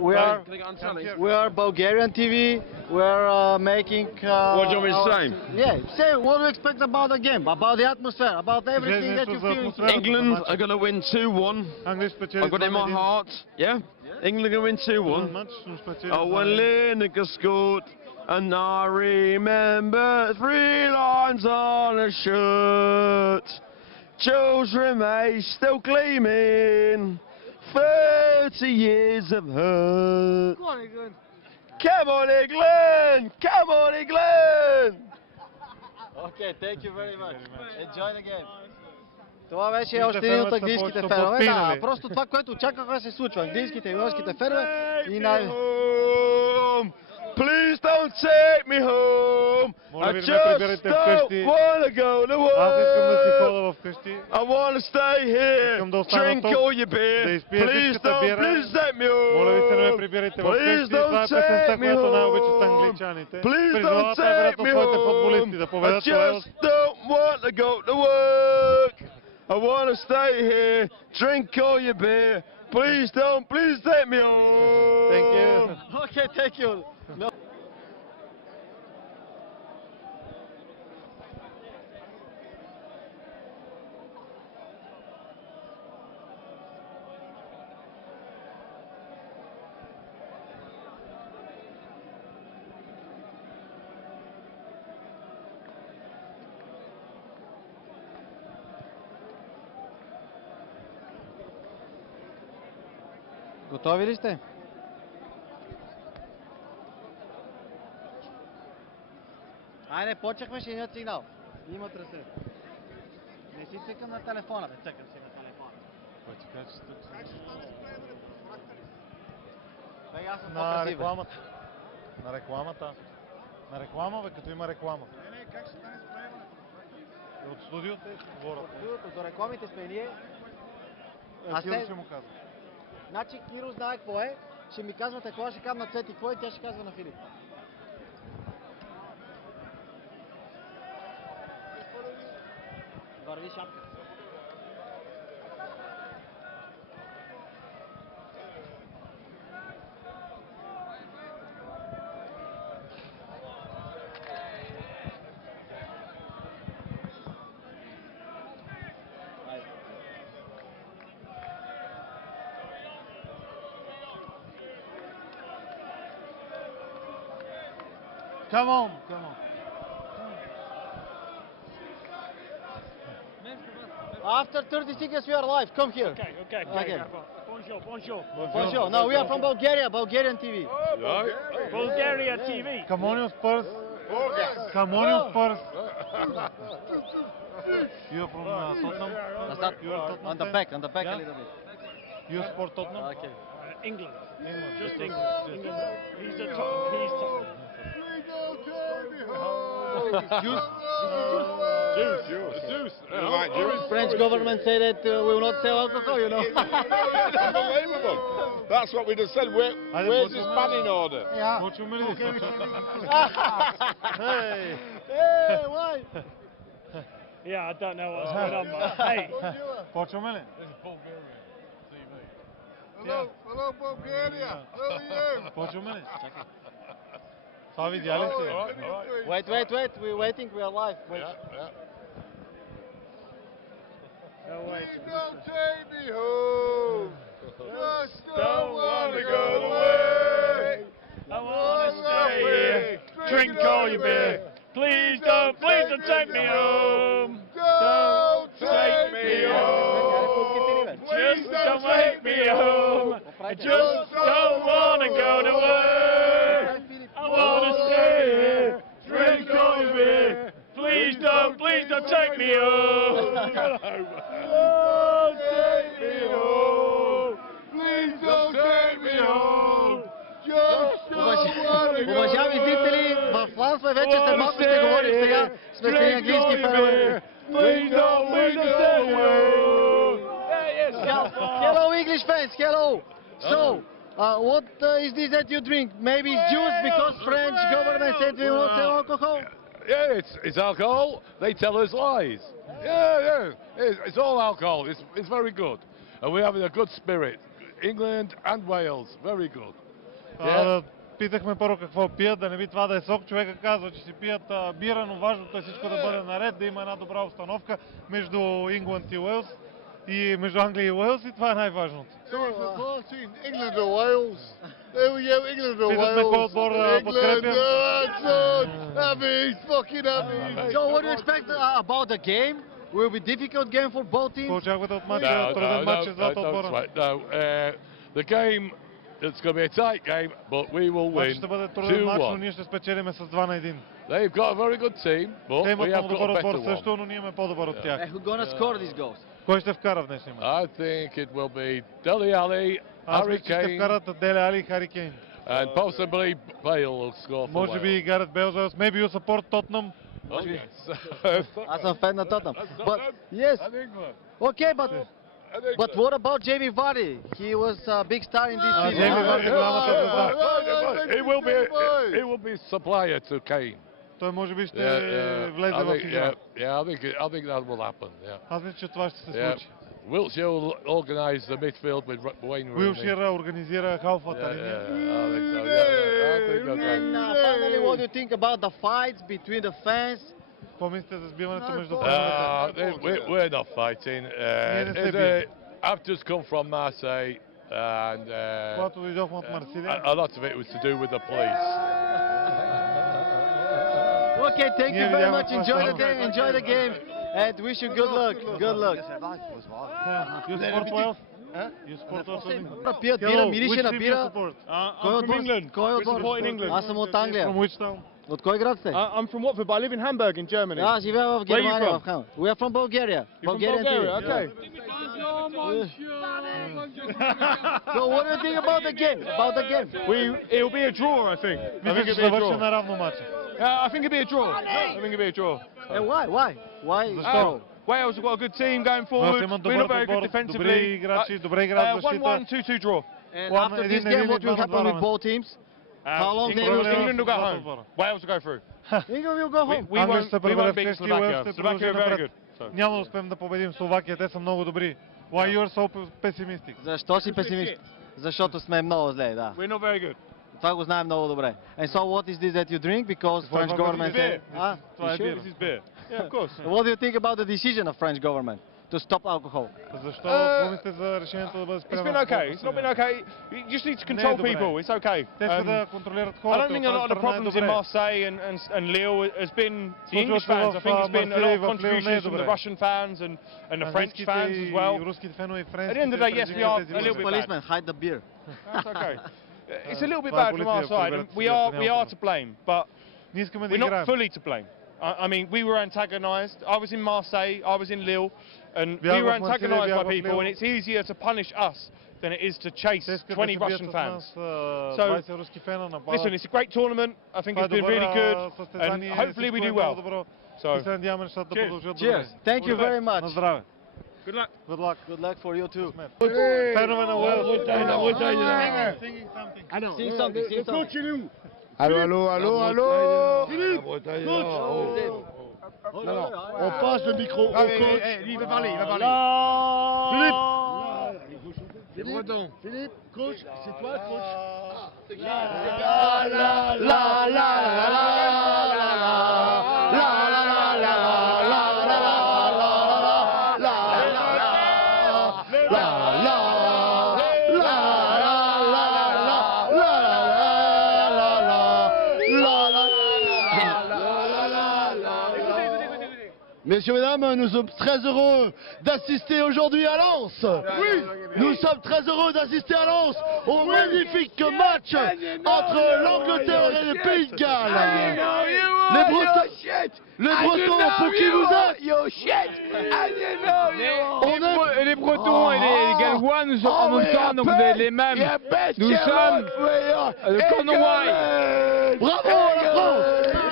we are Bulgarian TV. We are making. What do you want me to say? Yeah, say what do you expect about the game, about the atmosphere, about everything that you feel. England are going to win 2-1. I've got it in my heart. Yeah? England are going to win 2-1. Oh, when Lineker scored, and I remember 3 lines on a shirt. Jules Rimet still gleaming. 30 years of hurt. Come on, England. Come on, England! Come on, England! Okay, thank you very much. Enjoy the game. Това беше още един от английските фенове. Да, просто това, което очакваха, се случва. Английските и уелските фенове и Please don't take me home. I just don't want to go to work. I want to stay here, drink all your beer. Please don't take me home. Please don't take me home. Please don't take me home. I just don't want to go to work. I want to stay here, drink all your beer. Please take me home. Thank you. Okay, thank you. No. Готови ли сте? Айде, почнахме, ще имат сигнал. Има трасе. Не си цъкам на телефона, бе, цъкам си на телефона. Кой ти кажа, че тук Бе, аз съм на по-красива. рекламата. На рекламата. На реклама, бе, като има реклама. Не, как ще стане с приемането? От студиото ще говорят. От студиото до рекламите сме ние. Киро ще му казва. Значи Киро знае какво е. Ще ми казвате какво, ще казвам на Цвети какво и тя ще казва на Филип. Върви шапка. Come on, come on. After 30 seconds we are live. Come here. Okay. Bonjour. Bonjour. No, we are from Bulgaria, Bulgarian TV. Bulgaria TV. Come on, you Spurs. Come on, you Spurs. You are from Tottenham? You are Tottenham? On the back a little bit. You support Tottenham? Okay. England. England. Just England. He's the top. He's top. Juice. French government say that we will not sell alcohol, you know. It's unbelievable. That's what we just said. Where's this banning order? Yeah. Hey, why? Yeah, I don't know what's going on, but hey. Почваме ли? Hello, Bulgaria. How are you? Почваме ли? Това видя ли си? Wait, we're waiting, we are live. Wait. No way. Don't take me home. Just don't want to go away. I want to stay here, drink all your beer. Please don't take me home. Don't take me home. Just don't take me home. I just don't want to go to work. I want to stay here, drink all your beer. Please don't take me home. Don't take me home. Please don't take me home. Just don't want to go Уважаеми зрители, в план сме вече, след малко ще говорим сега с местни английски фенове. Please don't take me home. Hello English fans, hello. So, what is this that you drink? Maybe it's juice because French government said we will not sell alcohol? Yeah, it's alcohol. They tell us lies. Yeah. It's all alcohol. It's very good. And we're having a good spirit. England and Wales. Very good. Питахме първо какво пият, да не би това да е сок. Човека казва, че си пият бира, но важното е всичко да бъде наред, да има една добра обстановка между Ингланд и Уелс и между Англия и Уелс и това е най-важното. England or Wales? There we go, England or Питахме кой отбор подкрепям. So what do you expect about the game? Will be difficult game for both teams? Какво очаквате от матча? Труден матч за двата отбора. The game, it's going to be a tight game, but we will win 2-1. Ще бъде труден матч, но ние ще спечелиме с 2-1. They've got a very good team, but Те имат we have много got добър a отбор better също, one. но ние имаме по-добър от тях. Who's gonna score these goals? Кой ще вкара в днешния матч? I think it will be Dele Alli, Аз Harry мисля, че ще Kane, вкарат Деле Али и Хари Кейн. and possibly Bale will score for Може би и Wales. Гарет Бейл за Уелс. Maybe you support Tottenham. Oh, yes. Аз съм фен на Тотнъм. But yes, And England. okay, but And England. But what about Jamie Vardy? He was a big star in this season. Jamie Vardy е голямата звезда. He will be supplier to Kane. Той може би ще влезе I в игра. I think that will happen. Yeah. Аз мисля, че това ще се Yeah. случи. Wilshere will organise the midfield with Wayne Rooney. Уилшир организира халфата линия. I think so. I think that's right. And finally, what do you think about the fights between the fans? Какво мислите за сбиването между феновете? We're not fighting. I've just come from Marseille, and Когато дойдохме от Марсилия. a lot of it was to do with the police. Okay, thank you very much. Enjoy the day, enjoy the game, and wish you good luck. Good luck. You support Wales? You support Wales? Пият бира, мирише на бира. Кой I'm from England. Кой We're supporting отбор? England. Аз съм от Англия. From which town? От кой град сте? I'm from Watford, but I live in Hamburg in Germany. Аз живея в Where are you Германия, from? в Хам. We are from Bulgaria. You're from Bulgarian Bulgaria, team. okay. So what do you think about the game? About the game? It'll be a draw, I think. I Мисля, think че it'll be a завърши draw. на равно матча. I think it'll be a draw. I think it'll be a draw. And why? Why? Why? Защо? Wales have got a good team going forward. имат We're not добър very good отбор, добри defensively. играчи, добре играят в защита. 1-1, 2-2 draw. And One- after this един- game, един- what will един- happen with един- both teams? How long they England- will England will go England- home. Wales will go through. England will go home. We Англия won't ще се beat прибере вкъщи, Уелс Slovakia. ще Slovakia продължи are very напред. good. So. Няма да успеем да победим Словакия, те са много добри. Why you are so pessimistic? Защо си песимист? Защото сме много зле, да. We're not very good. Това го знаем много добре. And so what is this that you drink? Because Какво е French това, government което said... пиете? Ah, Това е you sure? бира. This is beer. Yeah, of course. What do you think about the decision of French government to stop alcohol? Защо? Какво мислите за решението да бъде It's спрямо? been okay. It's not been okay. You just need to control добре. people. It's okay. Те искат да контролират I хората. don't think a lot of the problems in Marseille and Lille has been the English fans. I think it's been a lot of contributions from the Russian fans and the French fans as well. Руските фенове и At френските. the end of the day, yes, we are a little bit bad. Policeman, hide the beer. That's okay. It's a little bit By bad from our police, side, yeah, and for we are to blame, but Не искаме да we're not играем. fully to blame. I mean, we were antagonised. I was in Marseille, I was in Lille, and we Бях were в Марсилия, antagonised бях by в people, Лил. and it's easier to punish us than it is to chase Те искат 20 да се Russian бият fans. с нас, So, 20 руски фена нападат. Listen, it's a great tournament. I think Това е it's been добър really good, and състезание, hopefully we всичко е do много well. добро. И So, се надяваме нещата да Cheers. продължат Cheers. добре. Thank you very На much. здраве. good luck. Good luck. Good luck for you too. Фенове на Уелс. Sing something, sing something. Allô, allô, allô, allô. On passe le micro au coach. Il va parler, il va parler. Philippe, coach, c'est toi, coach. Messieurs, mesdames, nous sommes très heureux d'assister aujourd'hui à Lens. Oui, nous sommes très heureux d'assister à Lens au magnifique match entre l'Angleterre et le Pays de Galles. Les Bretons, pour qui vous êtes? Les Bretons et les Gallois, nous sommes en même temps, donc les mêmes. Nous sommes le Cornouailles. Bravo à la France!